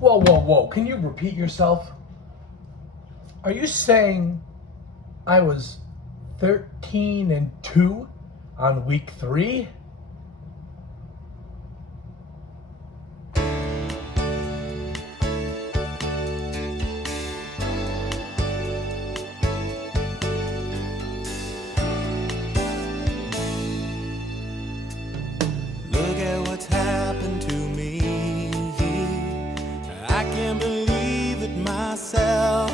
Whoa, whoa, whoa. Can you repeat yourself? Are you saying I was 13-2 on week 3? Look at what's happened to me. I can't believe it myself.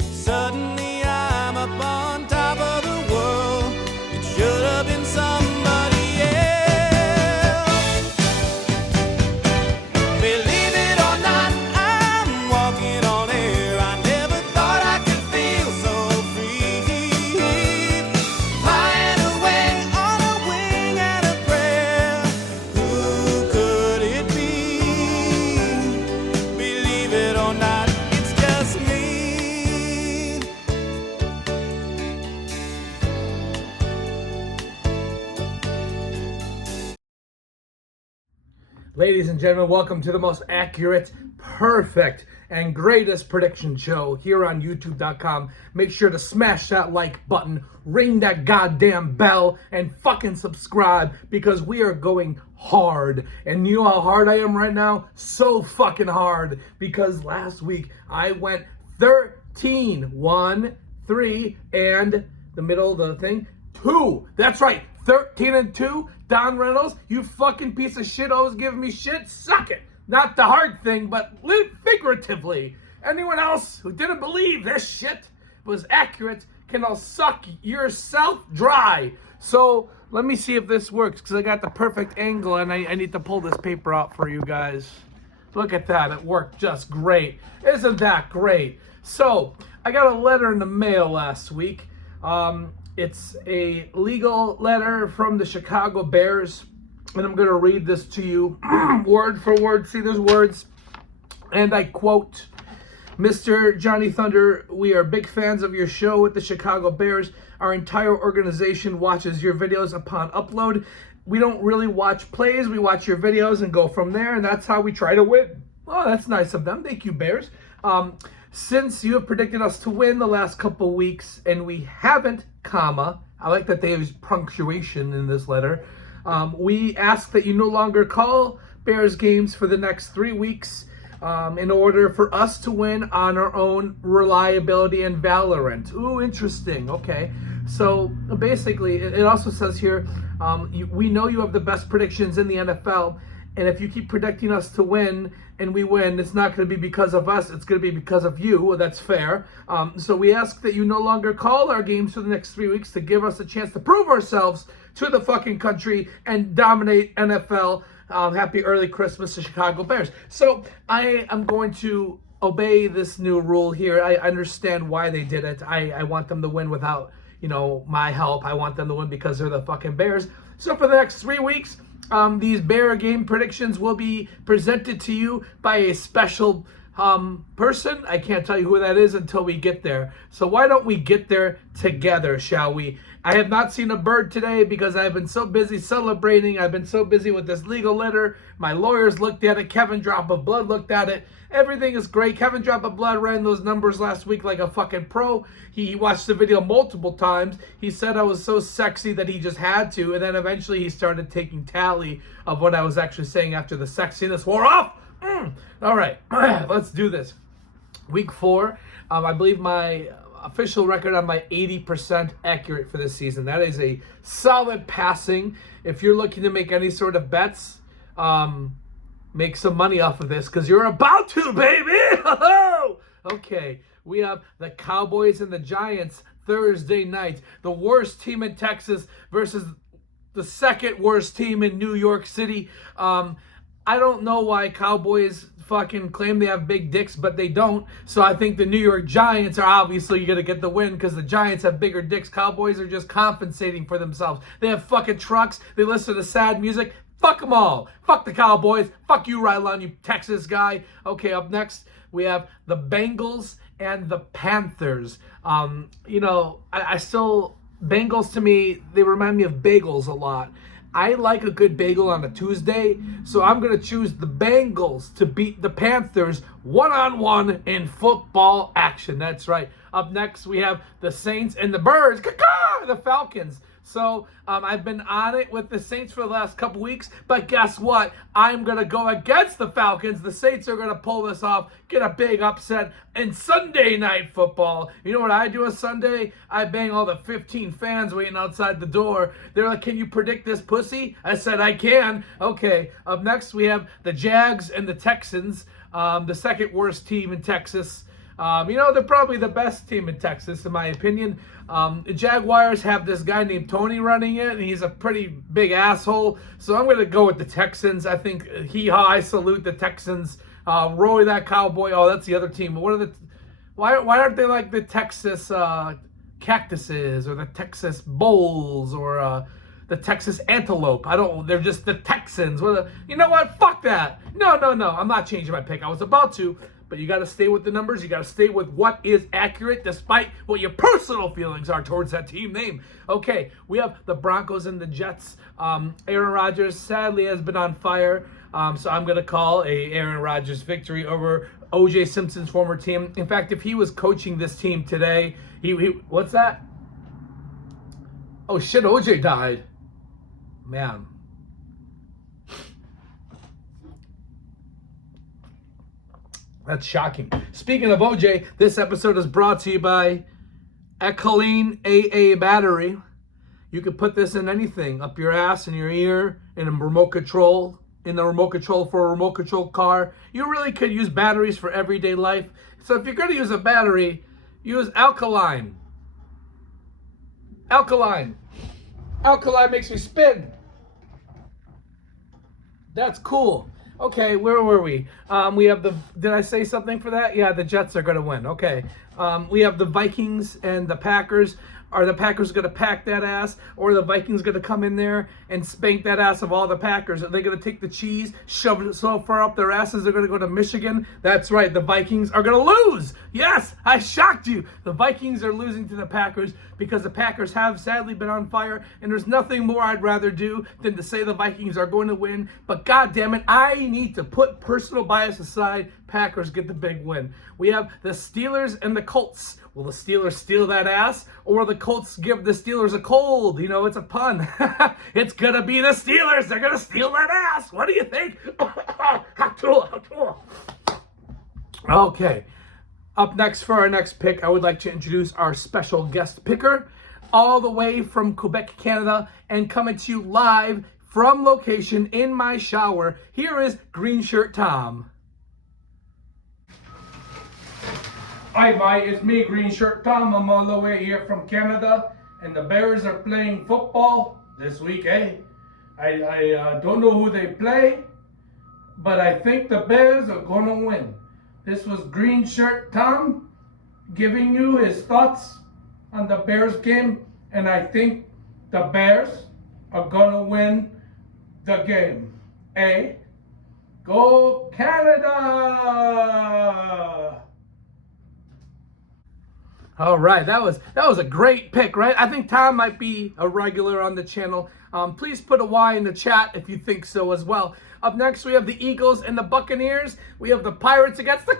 Suddenly I'm up on top of the world. It should have been somebody else. Believe it or not, I'm walking on air. I never thought I could feel so free. Flying away on a wing and a prayer. Who could it be? Believe it or not, it's just me. Ladies and gentlemen, welcome to the most accurate, perfect, and greatest prediction show here on YouTube.com. Make sure to smash that like button, ring that goddamn bell, and fucking subscribe because we are going hard. And you know how hard I am right now? So fucking hard because last week I went 13, 1, 3, and the middle of the thing, 2. That's right, 13-2. Don Reynolds, you fucking piece of shit, always giving me shit. Suck it. Not the hard thing, but live figuratively. Anyone else who didn't believe this shit was accurate can all suck yourself dry. So let me see if this works because I got the perfect angle and I need to pull this paper out for you guys. Look at that. It worked just great. Isn't that great? So I got a letter in the mail last week. It's a legal letter from the Chicago Bears, and I'm going to read this to you word for word. See, there's words, and I quote, Mr. Johnny Thunder, we are big fans of your show with the Chicago Bears. Our entire organization watches your videos upon upload. We don't really watch plays. We watch your videos and go from there, and that's how we try to win. Oh, that's nice of them. Thank you, Bears. Since you have predicted us to win the last couple weeks and we haven't, comma, I like that they use punctuation in this letter, we ask that you no longer call Bears games for the next 3 weeks in order for us to win on our own reliability and Valorant. Ooh, interesting. Okay. So basically, it also says here, we know you have the best predictions in the NFL. And if you keep predicting us to win and we win, it's not going to be because of us. It's going to be because of you. Well, that's fair. So we ask that you no longer call our games for the next 3 weeks to give us a chance to prove ourselves to the fucking country and dominate NFL. Happy early Christmas to Chicago Bears. So I am going to obey this new rule here. I understand why they did it. I want them to win without, my help. I want them to win because they're the fucking Bears. So for the next 3 weeks, these Bear game predictions will be presented to you by a special person. I can't tell you who that is until we get there. So why don't we get there together, shall we? I have not seen a bird today because I've been so busy celebrating. I've been so busy with this legal letter. My lawyers looked at it. Kevin Drop of Blood looked at it. Everything is great. Kevin Drop of Blood ran those numbers last week like a fucking pro. He watched the video multiple times. He said I was so sexy that he just had to. And then eventually he started taking tally of what I was actually saying after the sexiness wore off. All right, let's do this. Week 4, I believe my official record, I'm like 80% accurate for this season. That is a solid passing. If you're looking to make any sort of bets, make some money off of this because you're about to, baby. Okay, we have the Cowboys and the Giants Thursday night. The worst team in Texas versus the second worst team in New York City. I don't know why Cowboys fucking claim they have big dicks, but they don't. So I think the New York Giants are obviously going to get the win because the Giants have bigger dicks. Cowboys are just compensating for themselves. They have fucking trucks. They listen to sad music. Fuck them all. Fuck the Cowboys. Fuck you, Rylan, you Texas guy. Okay, up next, we have the Bengals and the Panthers. I still, Bengals to me, they remind me of bagels a lot. I like a good bagel on a Tuesday, so I'm going to choose the Bengals to beat the Panthers one-on-one in football action. That's right. Up next, we have the Saints and the Birds, the Falcons. So I've been on it with the Saints for the last couple weeks, but guess what? I'm going to go against the Falcons. The Saints are going to pull this off, get a big upset in Sunday Night Football. You know what I do on Sunday? I bang all the 15 fans waiting outside the door. They're like, can you predict this pussy? I said, I can. Okay, up next we have the Jags and the Texans, the second worst team in Texas. They're probably the best team in Texas, in my opinion. The Jaguars have this guy named Tony running it, and he's a pretty big asshole. So I'm going to go with the Texans. I think, I salute the Texans. Roy that cowboy. Oh, that's the other team. But why aren't they like the Texas Cactuses or the Texas Bulls or the Texas Antelope? They're just the Texans. You know what? Fuck that. No. I'm not changing my pick. I was about to. But you got to stay with the numbers. You got to stay with what is accurate, despite what your personal feelings are towards that team name. Okay, we have the Broncos and the Jets. Aaron Rodgers sadly has been on fire. So I'm going to call a Aaron Rodgers victory over O.J. Simpson's former team. In fact, if he was coaching this team today, he what's that? Oh shit, O.J. died. Man. That's shocking. Speaking of OJ, this episode is brought to you by Echelene AA battery. You can put this in anything, up your ass, in your ear, in a remote control, in the remote control for a remote control car. You really could use batteries for everyday life. So if you're going to use a battery, use alkaline. Alkaline. Alkaline makes me spin. That's cool. Okay, where were we? We have did I say something for that? Yeah, the Jets are going to win. Okay. We have the Vikings and the Packers. Are the Packers going to pack that ass? Or are the Vikings going to come in there and spank that ass of all the Packers? Are they going to take the cheese, shove it so far up their asses they're going to go to Michigan? That's right, the Vikings are going to lose. Yes, I shocked you. The Vikings are losing to the Packers because the Packers have sadly been on fire, and there's nothing more I'd rather do than to say the Vikings are going to win. But God damn it, I need to put personal bias aside. Packers get the big win. We have the Steelers and the Colts. Will the Steelers steal that ass, or will the Colts give the Steelers a cold? You know, it's a pun. It's going to be the Steelers. They're going to steal that ass. What do you think? Okay. Up next for our next pick, I would like to introduce our special guest picker, all the way from Quebec, Canada, and coming to you live from location in my shower. Here is Green Shirt Tom. Hi, mate, it's me, Green Shirt Tom. I'm all the way here from Canada, and the Bears are playing football this week, eh? I don't know who they play, but I think the Bears are gonna win. This was Green Shirt Tom giving you his thoughts on the Bears game, and I think the Bears are gonna win the game, eh? Go Canada! All right, that was a great pick, right? I think Tom might be a regular on the channel. Please put a Y in the chat if you think so as well. Up next, we have the Eagles and the Buccaneers. We have the Pirates against the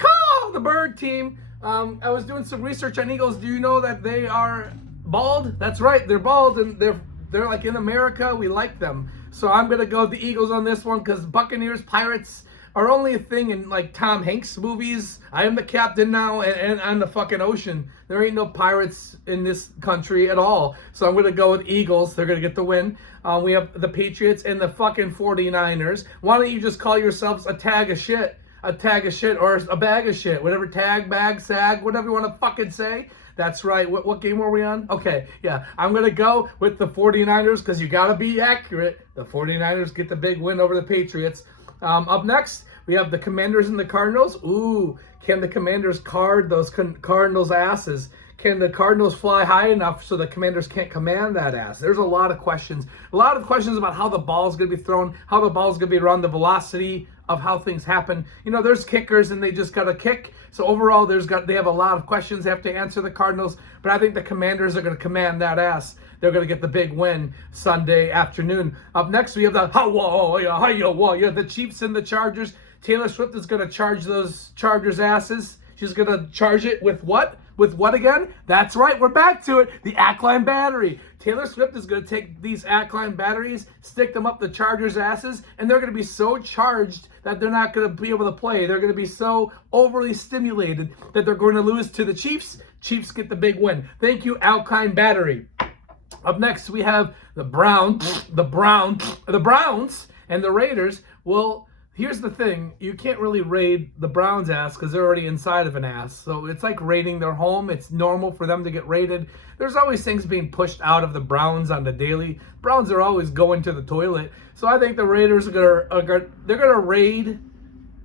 Bird team. I was doing some research on Eagles. Do you know that they are bald? That's right, they're bald, and they're like in America. We like them. So I'm gonna go with the Eagles on this one because Buccaneers, Pirates are only a thing in like Tom Hanks movies. I am the captain now, and on the fucking ocean. There ain't no pirates in this country at all. So I'm going to go with Eagles. They're going to get the win. We have the Patriots and the fucking 49ers. Why don't you just call yourselves a tag of shit? A tag of shit or a bag of shit. Whatever, tag, bag, sag, whatever you want to fucking say. That's right. What game were we on? Okay, yeah. I'm going to go with the 49ers because you got to be accurate. The 49ers get the big win over the Patriots. Up next, we have the Commanders and the Cardinals. Ooh, can the Commanders card those Cardinals' asses? Can the Cardinals fly high enough so the Commanders can't command that ass? There's a lot of questions. A lot of questions about how the ball's going to be thrown, how the ball's going to be run, the velocity of how things happen. You know, there's kickers and they just got to kick. So overall, they have a lot of questions they have to answer, the Cardinals. But I think the Commanders are going to command that ass. they're going to get the big win Sunday afternoon. Up next, we have the Chiefs and the Chargers. Taylor Swift is going to charge those Chargers asses. She's going to charge it with what? With what again? That's right, we're back to it. The Ackline battery. Taylor Swift is going to take these Ackline batteries, stick them up the Chargers' asses, and they're going to be so charged that they're not going to be able to play. They're going to be so overly stimulated that they're going to lose to the Chiefs. Chiefs get the big win. Thank you, Ackline battery. Up next, we have the Browns, and the Raiders. Well, here's the thing. You can't really raid the Browns' ass because they're already inside of an ass. So it's like raiding their home. It's normal for them to get raided. There's always things being pushed out of the Browns on the daily. Browns are always going to the toilet. So I think the Raiders are gonna raid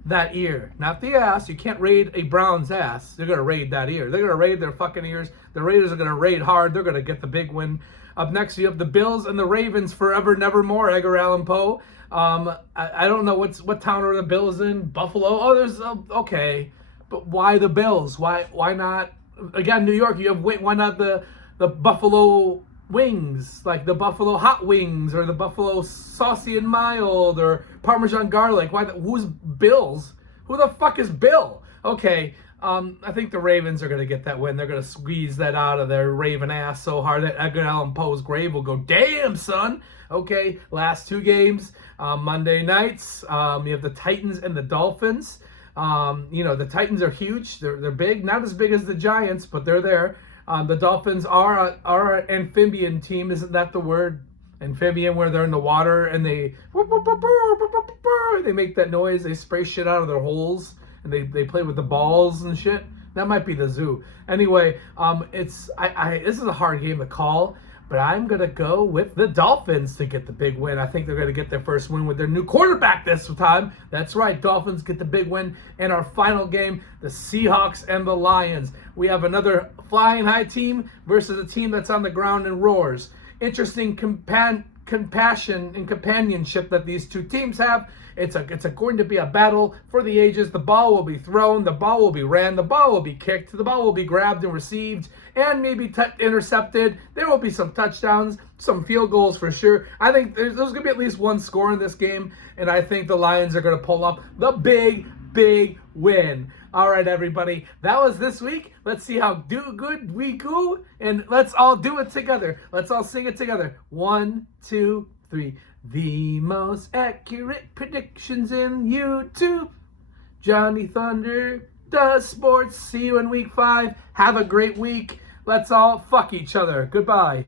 that ear, not the ass. You can't raid a Browns ass. They're gonna raid that ear. They're gonna raid their fucking ears. The Raiders are gonna raid hard. They're gonna get the big win. Up next, you have the Bills and the Ravens forever, nevermore. Edgar Allan Poe. I don't know what town are the Bills in. Buffalo. Oh, there's okay, but why the Bills? Why not? Again, New York. You have why not the Buffalo wings, like the Buffalo hot wings or the Buffalo saucy and mild or Parmesan garlic? Who's Bills? Who the fuck is Bill? Okay. I think the Ravens are going to get that win. They're going to squeeze that out of their Raven ass so hard that Edgar Allan Poe's grave will go, damn, son. Okay, last two games, Monday nights, you have the Titans and the Dolphins. The Titans are huge. They're big, not as big as the Giants, but they're there. The Dolphins are an amphibian team. Isn't that the word? Amphibian, where they're in the water and they make that noise. They spray shit out of their holes. And they play with the balls and shit. That might be the zoo. Anyway, this is a hard game to call, but I'm gonna go with the Dolphins to get the big win. I think they're gonna get their first win with their new quarterback this time. That's right, Dolphins get the big win. And our final game, the Seahawks and the Lions. We have another flying high team versus a team that's on the ground and roars. Interesting compassion and companionship that these two teams have. It's going to be a battle for the ages. The ball will be thrown, the ball will be ran, the ball will be kicked, the ball will be grabbed and received, and maybe intercepted. There will be some touchdowns, some field goals for sure. I think there's going to be at least one score in this game, and I think the Lions are going to pull up the big win. All right, everybody, that was this week. Let's see how good we go, and let's all do it together. Let's all sing it together. 1, 2, 3. The most accurate predictions in YouTube. Johnny Thunder does sports. See you in week 5. Have a great week. Let's all fuck each other. Goodbye.